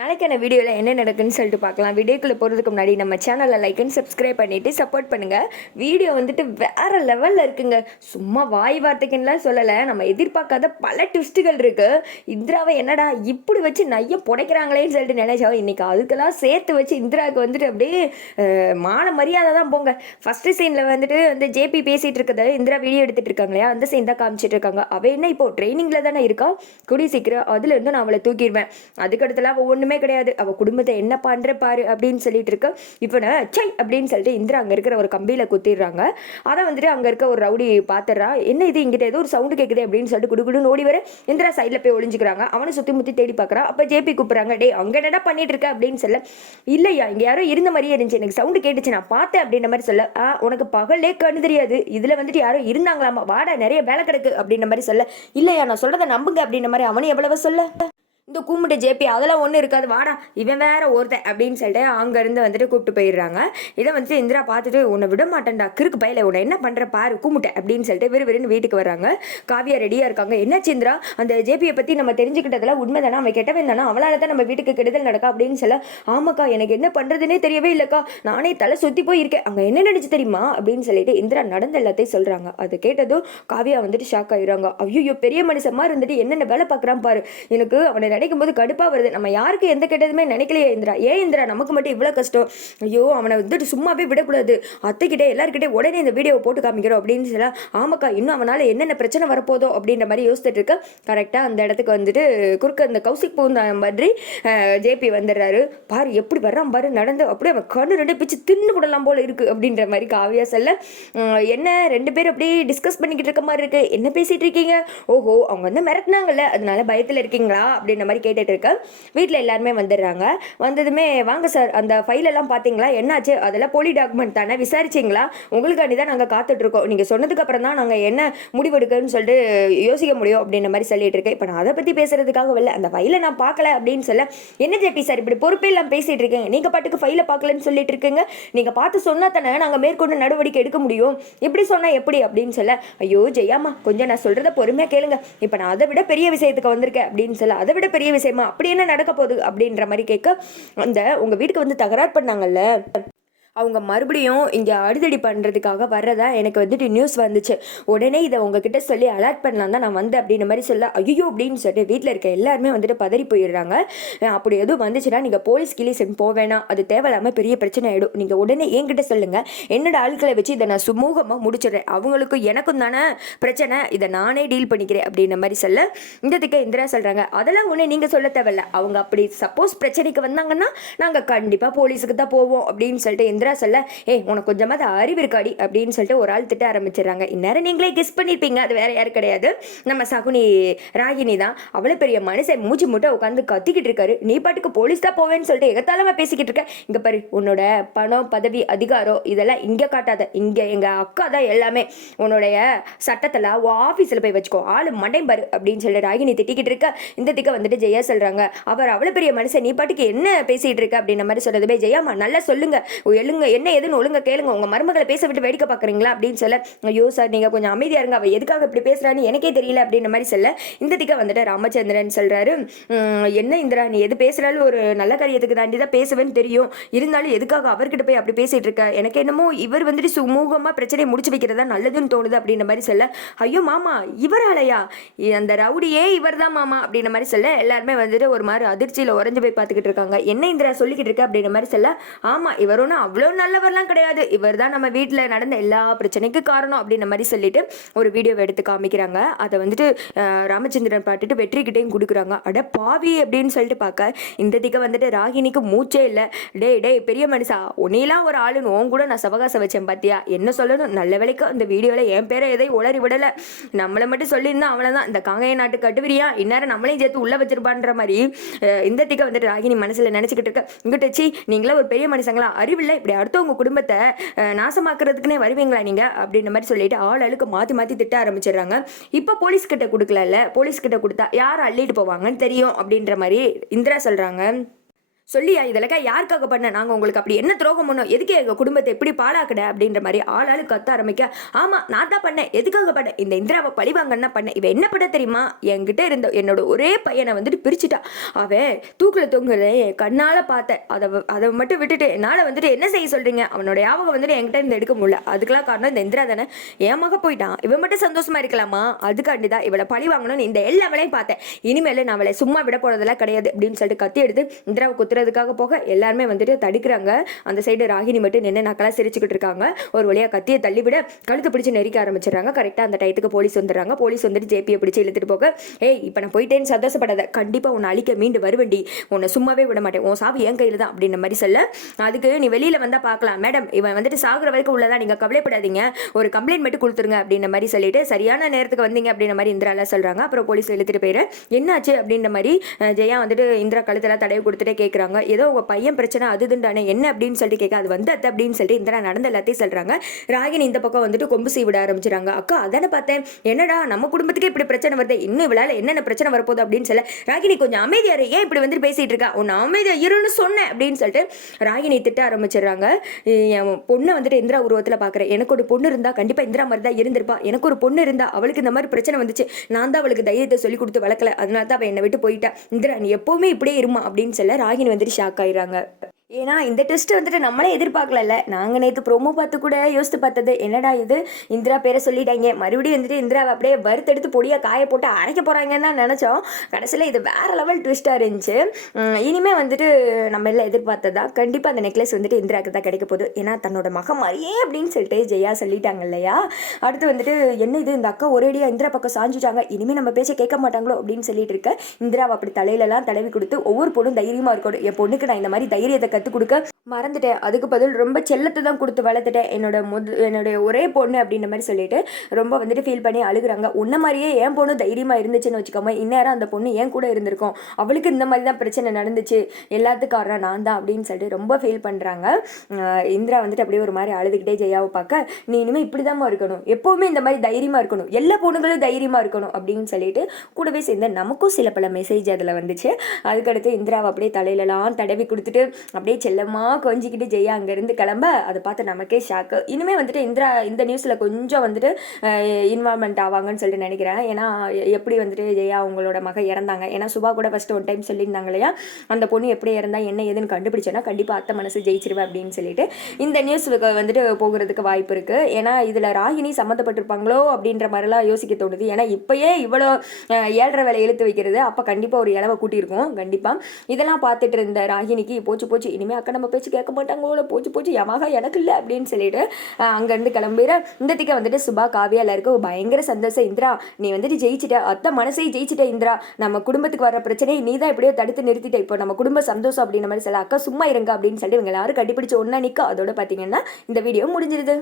நாளைக்கான வீடியோவில் என்ன நடக்குன்னு சொல்லிட்டு பார்க்கலாம். வீடியோக்குள்ளே போகிறதுக்கு முன்னாடி நம்ம சேனலை லைக் அண்ட் சப்ஸ்கிரைப் பண்ணிவிட்டு சப்போர்ட் பண்ணுங்கள். வீடியோ வந்துட்டு வேறு லெவலில் இருக்குங்க. சும்மா வாய் வார்த்தைக்குன்னெலாம் சொல்லலை, நம்ம எதிர்பார்க்காத பல ட்விஸ்ட்டுகள் இருக்குது. இந்திராவை என்னடா இப்படி வச்சு நைய புடைக்கிறாங்களேன்னு சொல்லிட்டு நினைச்சா, இன்றைக்கி அதுக்கெல்லாம் சேர்த்து வச்சு இந்திராவுக்கு வந்துட்டு அப்படியே மான மரியாதை தான் போங்க. ஃபஸ்ட்டு சீனில் வந்துட்டு அந்த ஜேபி பேசிகிட்டு இருக்கிறத இந்திரா வீடியோ எடுத்துகிட்டு இருக்காங்க இல்லையா, அந்த சீன் தான் காமிச்சிட்டு இருக்காங்க. அவள் என்ன இப்போது ட்ரைனிங்கில் தானே இருக்கா, கூடிய சீக்கிரம் அதுலேருந்து நான் அவளை தூக்கிடுவேன், அதுக்கடுத்தலாம் அவள் ஒன்றுமே கிடையாது, அவள் குடும்பத்தை என்ன பண்ணுற பாரு அப்படின்னு சொல்லிட்டு இருக்க. இப்போ சை அப்படின்னு சொல்லிட்டு இந்திரா அங்கே இருக்கிற ஒரு கம்பியில் குத்திடுறாங்க. அதை வந்துட்டு அங்கே இருக்க ஒரு ரவுடி பார்த்துடுறா. என்ன இது இங்கிட்ட ஏதோ ஒரு சவுண்டு கேட்குது அப்படின்னு சொல்லிட்டு குடுகுடுன்னு ஓடி வர இந்திரா சைடில் போய் ஒளிஞ்சிக்கிறாங்க. அவனை சுற்றி முற்றி தேடி பார்க்குறான். அப்போ ஜேபி கூப்பிட்றாங்க, டே அங்கே என்னடா பண்ணிட்டு இருக்க அப்படின்னு சொல்ல, இல்லையா இங்கே யாரோ இருந்த மாதிரியே இருந்துச்சு, எனக்கு சவுண்டு கேட்டுச்சு நான் பார்த்தேன் அப்படின்ற மாதிரி சொல்ல, உனக்கு பகல்லே கண்ணு தெரியாது, இதில் வந்துட்டு யாரோ இருந்தாங்களாமா, வாடா நிறைய வேலை கிடக்கு அப்படின்ற மாதிரி சொல்ல, இல்லையா நான் சொல்கிறத நம்புங்க அப்படின்ற மாதிரி அவனு எவ்வளவு சொல்ல, இந்த கூம்பிட்டு ஜேபி அதெல்லாம் ஒன்றும் இருக்காது, வாடா இவன் வேற ஒருத்தன் அப்படின்னு சொல்லிட்டு அங்கேருந்து வந்துட்டு கூப்பிட்டு போயிடுறாங்க. இதை வந்துட்டு இந்திரா பார்த்துட்டு, உன்னை விட மாட்டேன்டா கிறுக்கு பையில, உன்னை என்ன பண்ணுற பாரு கூமுட்டை அப்படின்னு சொல்லிட்டு விறுவிறுன்னு வீட்டுக்கு வராங்க. காவியா ரெடியாக இருக்காங்க. என்ன இந்திரா, அந்த ஜேபியை பற்றி நம்ம தெரிஞ்சுக்கிட்டதெல்லாம் உண்மை தானே, அவன் கெட்டவன் தானே, அவளால் தான் நம்ம வீட்டுக்கு கெடுதல் நடக்கா அப்படின்னு சொல்ல, ஆமாக்கா எனக்கு என்ன பண்ணுறதுனே தெரியவே இல்லைக்கா, நானே தலை சுற்றி போயிருக்கேன், அங்கே என்ன நினச்சி தெரியுமா அப்படின்னு சொல்லிட்டு இந்திரா நடந்த எல்லாத்தையும் சொல்கிறாங்க. அதை கேட்டதும் காவியா வந்துட்டு ஷாக் ஆகிடுறாங்க. ஐயோ பெரிய மனுஷமா இருந்துட்டு என்னென்ன வேலை பார்க்குறான் பாரு, எனக்கு அவனை நினைக்கும் போது கடுப்பாக வருது, நம்ம யாருக்கு எந்த கெட்டதுமே நினைக்கலையே இந்திரா, ஏன் இந்திரா நமக்கு மட்டும் இவ்வளோ கஷ்டம், ஐயோ அவனை வந்துட்டு சும்மாவே விடக்கூடாது, அத்தைக்கிட்டே எல்லாருக்கிட்டே உடனே இந்த வீடியோவை போட்டு காமிக்கிறோம் அப்படின்னு சொல்ல, ஆமாக்கா இன்னும் அவனால் என்னென்ன பிரச்சனை வரப்போதோ அப்படின்ற மாதிரி யோசிச்சுட்டு இருக்க. கரெக்டாக அந்த இடத்துக்கு வந்துட்டு குறுக்க அந்த கௌசிக் பூந்த மாதிரி ஜேபி வந்துடுறாரு. பாரு எப்படி வர்றான் பாரு, நடந்து அப்படியே அவன் கண்ணு ரெண்டு பிச்சு தின்னு விடலாம் போல இருக்குது அப்படின்ற மாதிரி காவியா சொல்ல, என்ன ரெண்டு பேரும் அப்படியே டிஸ்கஸ் பண்ணிக்கிட்டு இருக்க மாதிரி இருக்குது, என்ன பேசிகிட்டு இருக்கீங்க, ஓஹோ அவங்க வந்து மிரட்டினாங்கல்ல அதனால பயத்தில் இருக்கீங்களா அப்படின்ற மாதிரி கேட்டுட்டு இருக்க. வீட்டில் எல்லாருமே வந்துடுறாங்க. வந்ததுமே வாங்க சார் அந்த ஃபைலெல்லாம் பார்த்தீங்களா, என்னாச்சு, அதெல்லாம் போலி டாக்குமெண்ட் தானே, விசாரிச்சிங்களா, உங்களுக்காண்டி தான் நாங்கள் காத்துட்ருக்கோம், நீங்கள் சொன்னதுக்கு அப்புறம் தான் நாங்கள் என்ன முடிவெடுக்குன்னு சொல்லிட்டு யோசிக்க முடியும் அப்படின்ற மாதிரி சொல்லிட்டு இருக்கேன். இப்போ நான் அதை பற்றி பேசுறதுக்காக இல்லை, அந்த ஃபைலை நான் பார்க்கல அப்படின்னு சொல்ல, என்ன ஜேபி சார் இப்படி பொறுப்பே இல்லாமல் பேசிகிட்டு இருக்கீங்க, நீங்கள் பாட்டுக்கு ஃபைலை பார்க்கலன்னு சொல்லிட்டு இருக்கீங்க, நீங்கள் பார்த்து சொன்னால் தானே நாங்கள் மேற்கொண்டு நடவடிக்கை எடுக்க முடியும், இப்படி சொன்னால் எப்படி அப்படின்னு சொல்ல, ஐயோ ஜெயாமா கொஞ்சம் நான் சொல்கிறத பொறுமையாக கேளுங்க, இப்போ நான் அதை விட பெரிய விஷயத்துக்கு வந்திருக்கேன் அப்படின்னு சொல்ல, அதை விட பெரிய விஷயமா அப்படி என்ன நடக்க போகுது அப்படின்ற மாதிரி கேட்க, அந்த உங்கள் வீட்டுக்கு வந்து தகராறு பண்ணாங்கல்ல அவங்க மறுபடியும் இங்கே அடிதடி பண்ணுறதுக்காக வர்றதா எனக்கு வந்துட்டு நியூஸ் வந்துச்சு, உடனே இதை உங்ககிட்ட சொல்லி அலர்ட் பண்ணலாம் தான் நான் வந்தேன் அப்படின்ற மாதிரி சொல்ல, ஐயோ அப்படின்னு சொல்லிட்டு வீட்டில் இருக்க எல்லாருமே வந்துட்டு பதறி போயிடுறாங்க. அப்படி எதுவும் வந்துச்சுன்னா நீங்கள் போலீஸ் கிளீசன் போவேணாம், அது தேவையில்லாமல் பெரிய பிரச்சனை ஆகிடும், நீங்கள் உடனே என்கிட்ட சொல்லுங்கள், என்னோட ஆட்களை வச்சு இதை நான் சுமூகமாக முடிச்சிடுறேன், அவங்களுக்கும் எனக்கும் தானே பிரச்சனை, இதை நானே டீல் பண்ணிக்கிறேன் அப்படின்ற மாதிரி சொல்ல, இந்ததுக்கு இந்திரா சொல்கிறாங்க, அதெல்லாம் ஒன்று நீங்கள் சொல்ல தேவையில்ல, அவங்க அப்படி சப்போஸ் பிரச்சனைக்கு வந்தாங்கன்னா நாங்கள் கண்டிப்பாக போலீஸுக்கு தான் போவோம் அப்படின்னு சொல்லிட்டு சொல்ல, உனக்கு கொஞ்சமாவது அறிவு இருக்காடி அப்படின்னு சொல்லிட்டு ஒரு ஆள் திட்ட ஆரம்பிச்சிடறாங்க. இந்நேரம் நீங்களே கெஸ் பண்ணிருப்பீங்க, அது வேற யாரும் கிடையாது, நம்ம சகுனி ராகினி தான். அவ்வளோ பெரிய மனுஷன் மூச்சு மூட்டை உட்காந்து கத்திக்கிட்டு இருக்காரு, நீ பாட்டுக்கு போலீஸ் தான் போவேன்னு சொல்லிட்டு எகத்தாலமா பேசிக்கிட்டு இருக்க, இங்க பாரு உன்னோட பணம் பதவி அதிகாரம் இதெல்லாம் இங்கே காட்டாத, இங்கே எங்கள் அக்கா தான் எல்லாமே, உன்னுடைய சட்டத்தில் ஆஃபீஸில் போய் வச்சுக்கோ, ஆளு மண்டை பாரு அப்படின்னு சொல்லிட்டு ராகினி திட்டிக்கிட்டு இருக்க. இந்த திக்க வந்துட்டு ஜெயா சொல்கிறாங்க, அவர் அவ்வளோ பெரிய மனுஷன், நீ பாட்டுக்கு என்ன பேசிகிட்டு இருக்க அப்படின்ற மாதிரி சொல்கிறதுமே, ஜெயாமா நல்லா சொல்லுங்க, எழுங்க என்ன எதுன்னு ஒழுங்க கேளுங்க, உங்க மருமகளை பேச விட்டு வேடிக்கை பார்க்குறீங்களா அப்படின்னு சொல்ல, ஐயோ சார் நீங்கள் கொஞ்சம் அமைதியாக இருங்க, அவள் எதுக்காக இப்படி பேசுகிறான்னு எனக்கே தெரியல அப்படின்ற மாதிரி சொல்ல. இந்த திக்க வந்துட்டு ராமச்சந்திரன் சொல்கிறாரு, என்ன இந்திரா நீ எது பேசுகிறாலும் ஒரு நல்ல காரியத்துக்கு தாண்டி தான் பேசுவேன்னு தெரியும், இருந்தாலும் எதுக்காக அவர்கிட்ட போய் அப்படி பேசிகிட்டு இருக்க, எனக்கு என்னமோ இவர் வந்துட்டு சுமூகமாக பிரச்சனையை முடிச்சு வைக்கிறதா நல்லதுன்னு தோணுது அப்படின்ற மாதிரி சொல்ல, ஐயோ மாமா இவராலையா, அந்த ரவுடியே இவர் தான் மாமா அப்படின்ற மாதிரி சொல்ல, எல்லாருமே வந்துட்டு ஒரு மாதிரி அதிர்ச்சியில் உறைஞ்சு போய் பார்த்துக்கிட்டு இருக்காங்க. என்ன இந்திரா சொல்லிக்கிட்டு இருக்க அப்படின்ற மாதிரி சொல்ல, ஆமாம் இவர் ஒன்றும் அவ்வளோ நல்லவர்லாம் கிடையாது, இவர் தான் நம்ம வீட்டில் நடந்த எல்லா பிரச்சனைக்கு காரணம் அப்படின்ற மாதிரி சொல்லிட்டு ஒரு வீடியோவை எடுத்து காமிக்கிறாங்க. அதை வந்துட்டு ராமச்சந்திரன் பாட்டுட்டு வெற்றிக்கிட்டையும் கொடுக்குறாங்க. அட பாவி அப்படின்னு சொல்லிட்டு பார்க்க, இந்த திக்க வந்துட்டு ராகினிக்கு மூச்சே இல்லை, டே பெரிய மனுஷா உன்னையெல்லாம் ஒரு ஆளுன்னு உன் கூட நான் சவகாசம் வச்சேன் பார்த்தியா, என்ன சொல்லணும், நல்ல வேலைக்கு அந்த வீடியோவில் என் பேரை எதையும் உளறி விடலை, நம்மளை மட்டும் சொல்லியிருந்தா அவ்வளோதான், இந்த காங்கைய நாட்டு கட்டுவிரியா இந்நேரம் நம்மளையும் சேர்த்து உள்ள வச்சிருப்பான்ற மாதிரி இந்த திக்க வந்துட்டு ராகினி மனசில் நினச்சிக்கிட்டு இருக்க. இங்கிட்டச்சி நீங்களா ஒரு பெரிய மனுஷங்களா, அறிவில்லை, இப்படி அடுத்தவங்க குடும்பத்தை நாசமாக்குறதுக்குன்னே வருவீங்களா நீங்க அப்படின்ற மாதிரி சொல்லிட்டு ஆளுக்கு மாற்றி மாற்றி திட்ட ஆரம்பிச்சிடுறாங்க. இப்போ போலீஸ்கிட்ட கொடுக்கல, போலீஸ்கிட்ட கொடுத்தா யார் அள்ளிட்டு போவாங்கன்னு தெரியும் அப்படின்ற மாதிரி இந்திரா சொல்கிறாங்க. சொல்லியா இதெல்லாம் யாருக்காக பண்ண? நாங்கள் உங்களுக்கு அப்படி என்ன துரோகம் பண்ணோம்? எதுக்கு எங்கள் குடும்பத்தை எப்படி பாழாக்கிட அப்படின்ற மாதிரி ஆளாளு கத்த ஆரம்பிக்க, ஆமாம் நான் தான் பண்ணேன். எதுக்காக பண்ணேன்? இந்த இந்திராவை பழிவாங்கன்னா பண்ணேன். இவன் என்ன பண்ண தெரியுமா? என்கிட்ட இருந்த என்னோட ஒரே பையனை வந்துட்டு பிரிச்சுட்டா. அவன் தூக்கில் தொங்குல கண்ணால் பார்த்தேன். அதை மட்டும் விட்டுட்டு என்னால் வந்துட்டு என்ன செய்ய சொல்கிறீங்க? அவனோட ஞாபகம் வந்துட்டு என்கிட்ட இருந்து எடுக்க முடியல. அதுக்கெல்லாம் காரணம் இந்த இந்திரா தானே. ஏமாக போயிட்டான். இவன் மட்டும் சந்தோஷமா இருக்கலாமா? அதுக்காண்டி தான் இவளை பழி வாங்கணும்னு இந்த எல்லா வேலையும் பார்த்தேன். இனிமேல் நான் அவளை சும்மா விட போனதெல்லாம் கிடையாது அப்படின்னு சொல்லிட்டு கத்தி எடுத்து இந்திராவை குத்துறதுக்காக போக எல்லாருமே வந்துட்டு தடுக்கிறாங்க. அந்த சைடு ராகினி மட்டும் நின்று நக்கலாக சிரிச்சுக்கிட்டு இருக்காங்க. ஒரு வழியாக கத்தியை தள்ளிவிட கழுத்து பிடிச்சி நெரிக்க ஆரம்பிச்சிடறாங்க. கரெக்டாக அந்த டயத்துக்கு போலீஸ் வந்துடுறாங்க. போலீஸ் வந்துட்டு ஜேபியை பிடிச்சி இழுத்துட்டு போக, ஏய் இப்போ நான் போயிட்டேன்னு சந்தோஷப்படாத, கண்டிப்பாக உன்னை அழிக்க மீண்டு வருவண்டி, உன்னை சும்மாவே விட மாட்டேன், உன் சாவு என் கையில் தான் அப்படின்ற மாதிரி சொல்ல, அதுக்கு நீ வெளியில் வந்தால் பார்க்கலாம் மேடம், இவன் வந்துட்டு சாகுற வரைக்கும் உள்ளதான், நீங்கள் கவலைப்படாதீங்க, ஒரு கம்ப்ளைண்ட் மட்டும் கொடுத்துருங்க அப்படின்ற மாதிரி சொல்லிட்டு சரியான நேரத்துக்கு வந்தீங்க அப்படின்ற மாதிரி இந்திராலாம் சொல்கிறாங்க. அப்புறம் போலீஸ் இழுத்துட்டு போயிரு. என்னாச்சு அப்படின்ற மாதிரி ஜெயா வந்துட்டு இந்திரா கழுத்தெல்லாம் தடவை கொடுத்துட்டே கேட்குறாங்க. ஏதோ உங்கள் பையன் பிரச்சனை அதுதானே என்ன அப்படின்னு சொல்லிட்டு கேட்க, அது வந்து அத்தை அப்படின்னு சொல்லிட்டு இந்திரா நடந்த எல்லாத்தையும் சொல்கிறாங்க. ராகினி இந்த பக்கம் வந்துட்டு கொம்பு செய்ய விட ஆரம்பிச்சிடறாங்க. அக்கா அதானே பார்த்தேன், என்னடா நம்ம குடும்பத்துக்கு இப்படி பிரச்சனை வருது, இன்னும் இவளால் என்னென்ன பிரச்சனை வரப்போகுது அப்படின்னு சொல்ல, ராகினி கொஞ்சம் அமைதியாரு, ஏன் இப்படி வந்துட்டு பேசிகிட்டு இருக்கா, உன்னை அமைதியா இருன்னு சொன்னேன் அப்படின்னு சொல்லிட்டு ராகினி திட்ட ஆரம்பிச்சிடுறாங்க. என் பொண்ணை வந்துட்டு இந்திரா உருவத்தில் பார்க்குறேன், எனக்கு ஒரு பொண்ணு இருந்தால் கண்டிப்பாக இந்திரா மாதிரி தான் இருந்திருப்பா, எனக்கு ஒரு பொண்ணு இருந்தா அவளுக்கு இந்த மாதிரி பிரச்சனை வந்துச்சு, நான் தான் அவளுக்கு தைரியத்தை சொல்லி கொடுத்து வளர்க்கல, அதனால தான் அவள் என்னை விட்டு போயிட்டா, இந்திரா நீ எப்போவுமே இப்படியே இருமா அப்படின்னு சொல்ல ராகினி வந்துட்டு ஷாக் ஆயிடுறாங்க. ஏன்னா இந்த டெஸ்ட் வந்துட்டு நம்மளே எதிர்பார்க்கல. நாங்கள் நேற்று ப்ரோமோ பார்த்து கூட யோசித்து பார்த்தது, என்னடா இது இந்திரா பேரை சொல்லிட்டாங்க, மறுபடியும் வந்துட்டு இந்திராவை அப்படியே வறுத்தெடுத்து பொடியாக காய போட்டு அரைக்க போகிறாங்கன்னு தான் நினச்சோம். கடைசியில் இது வேறு லெவல் ட்விஸ்ட்டாக இருந்துச்சு. இனிமேல் வந்துட்டு நம்ம எல்லாம் எதிர்பார்த்ததா கண்டிப்பாக அந்த நெக்லஸ் வந்துட்டு இந்திராவுக்கு தான் கிடைக்க போகுது. ஏன்னா தன்னோட மகன் மாதிரியே அப்படின்னு சொல்லிட்டு ஜெயா சொல்லிட்டாங்க இல்லையா. அடுத்து வந்துட்டு என்ன இது இந்த அக்கா ஒரேடியாக இந்திரா பக்கம் சாஞ்சிட்டாங்க, இனிமேல் நம்ம பேச்சை கேட்க மாட்டாங்களோ அப்படின்னு சொல்லிட்டு இருக்க, இந்திராவை அப்படி தலையிலலாம் தடவி கொடுத்து ஒவ்வொரு பொண்ணும் தைரியமாக இருக்கணும், என் பொண்ணுக்கு நான் இந்த மாதிரி தைரியத்தை கற்றுக் கொடுக்க மறந்துட்டேன், அதுக்கு பதில் ரொம்ப செல்லத்தை தான் கொடுத்து வளர்த்துட்டேன், என்னுடைய ஒரே பொண்ணு அப்படின்ற மாதிரி சொல்லிட்டு ரொம்ப வந்துட்டு ஃபீல் பண்ணி அழுகுறாங்க. உன்ன மாதிரியே என் பொண்ணு தைரியமாக இருந்துச்சுன்னு வச்சுக்கோங்க, இந்நேரம் அந்த பொண்ணு ஏன் கூட இருந்திருக்கும், அவளுக்கு இந்த மாதிரி தான் பிரச்சனை நடந்துச்சு, எல்லாத்துக்கும் காரணம் நான் தான் அப்படின்னு சொல்லிட்டு ரொம்ப ஃபீல் பண்ணுறாங்க. இந்திரா வந்துட்டு அப்படியே ஒரு மாதிரி அழுதுகிட்டே ஜெயாவை பார்க்க, நீ இனிமேல் இப்படி தான் இருக்கணும், எப்போவுமே இந்த மாதிரி தைரியமாக இருக்கணும், எல்லா பொண்ணுங்களும் தைரியமாக இருக்கணும் அப்படின்னு சொல்லிட்டு கூடவே சேர்ந்து நமக்கும் சில பல மெசேஜ் அதில் வந்துச்சு. அதுக்கடுத்து இந்திராவை அப்படியே தலையிலலாம் தடவி கொடுத்துட்டு அப்படியே செல்லமாக கொஞ்சிக்கிட்டு ஜெயா அங்கேருந்து கிளம்ப, அதை பார்த்து நமக்கே ஷாக்கு. இனிமேல் வந்துட்டு இந்திரா இந்த நியூஸில் கொஞ்சம் வந்துட்டு இன்வால்மெண்ட் ஆவாங்கன்னு சொல்லிட்டு நினைக்கிறேன். ஏன்னா எப்படி வந்துட்டு ஜெயா அவங்களோட மகன் இறந்தாங்க, ஏன்னா சுபா கூட ஃபஸ்ட்டு ஒன் டைம் சொல்லியிருந்தாங்க இல்லையா, அந்த பொண்ணு எப்படி இறந்தா என்ன ஏதுன்னு கண்டுபிடிச்சேன்னா கண்டிப்பாக அத்தை மனசு ஜெயிச்சிருவேன் அப்படின்னு சொல்லிட்டு இந்த நியூஸ் வந்துட்டு போகிறதுக்கு வாய்ப்பு இருக்குது. ஏன்னா இதில் ராகினி சம்மந்தப்பட்டிருப்பாங்களோ அப்படின்ற மாதிரிலாம் யோசிக்க தோணுது. ஏன்னா இப்போயே இவ்வளோ 7:30 வேலை இழுத்து வைக்கிறது, அப்போ கண்டிப்பாக ஒரு இளவை கூட்டியிருக்கோம் கண்டிப்பாக. இதெல்லாம் பார்த்துட்டு இருந்த ராகினிக்கு போச்சு இனிமேல் அக்கா நம்ம பேச்சு கேட்க மாட்டாங்களோ, போச்சு யமாக எனக்கு இல்லை அப்படின்னு சொல்லிட்டு அங்கேருந்து கிளம்பிட. இந்த திக்க வந்துட்டு சுபா காவியா எல்லாருக்கும் பயங்கர சந்தோஷம். இந்திரா நீ வந்துட்டு ஜெயிச்சிட்ட, அத்தை மனசையும் ஜெயிச்சிட்ட இந்திரா, நம்ம குடும்பத்துக்கு வர பிரச்சனையை நீ தான் எப்படியோ தடுத்து நிறுத்திட்ட, இப்போ நம்ம குடும்ப சந்தோஷம் அப்படின்ற மாதிரி சொல்ல, அக்கா சும்மா இருங்க அப்படின்னு சொல்லிட்டு இவங்க எல்லாரும் கட்டிப்பிடிச்சு ஒன்றா நிற்க. அதோட பார்த்தீங்கன்னா இந்த வீடியோ முடிஞ்சிருது.